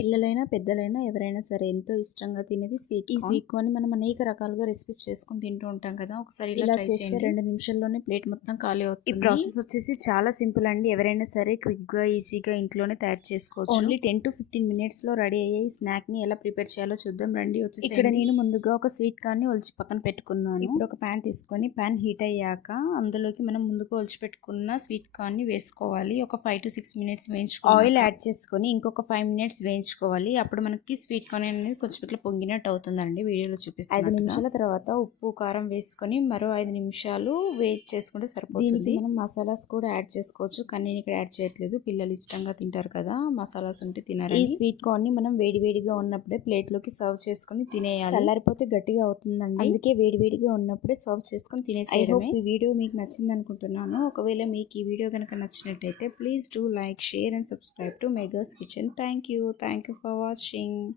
పిల్లలైనా పెద్దలైనా ఎవరైనా సరే ఎంతో ఇష్టంగా తినేది స్వీట్ కార్న్. ఈ స్వీట్ కార్న్ మనం అనేక రకాలుగా రెసిపీస్ చేసుకొని తింటూ ఉంటాం కదా. ఒకసారి ఇలా ట్రై చేస్తే 2 నిమిషాల్లోనే ప్లేట్ మొత్తం ఖాళీ అవుతుంది. ఈ ప్రాసెస్ వచ్చేసి చాలా సింపుల్ అండి. ఎవరైనా సరే క్విక్గా ఈజీగా ఇంట్లోనే తయారు చేసుకోవచ్చు. ఓన్లీ 10 to 15 మినిట్స్లో రెడీ అయ్యే ఈ స్నాక్ని ఎలా ప్రిపేర్ చేయాలో చూద్దాం రండి. వచ్చేసి ఇక్కడ నేను ముందుగా ఒక స్వీట్ కార్న్ని ఒలిచి పక్కన పెట్టుకున్నాను. ఇప్పుడు ఒక ప్యాన్ తీసుకొని ప్యాన్ హీట్ అయ్యాక అందులోకి మనం ముందుగా ఒలిచి పెట్టుకున్న స్వీట్ కార్న్ని వేసుకోవాలి. ఒక 5 to 6 మినిట్స్ వేయించుకోవాలి. ఆయిల్ యాడ్ చేసుకొని ఇంకొక 5 మినిట్స్ వేయించుకోవాలి. అప్పుడు మనకి స్వీట్ కార్న్ అనేది కొంచెం ఇట్లా పొంగినట్టు అవుతుందండి. వీడియోలో చూపిస్తాను. 5 నిమిషాల తర్వాత ఉప్పు కారం వేసుకొని మరో 5 నిమిషాలు వేట్ చేసుకుంటే సరిపోతుంది. దీనికి మనం మసాలాస్ కూడా యాడ్ చేసుకోవచ్చు, కానీ నేను ఇక్కడ యాడ్ చేయట్లేదు. పిల్లలు ఇష్టంగా తింటారు కదా, మసాలాస్ ఉంటే తినరు. ఈ స్వీట్ కార్న్ ని మనం వేడివేడిగా ఉన్నప్పుడే ప్లేట్లోకి సర్వ్ చేసుకుని తినేయాలి. చల్లారిపోతే గట్టిగా అవుతుందండి, అందుకే వేడివేడిగా ఉన్నప్పుడే సర్వ్ చేసుకుని తినేసేయడమే. ఈ వీడియో మీకు నచ్చింది అనుకుంటున్నాను. ఒకవేళ మీకు ఈ వీడియో కనుక నచ్చినట్టయితే please do like, share and subscribe to Mega's Kitchen. Thank you for watching.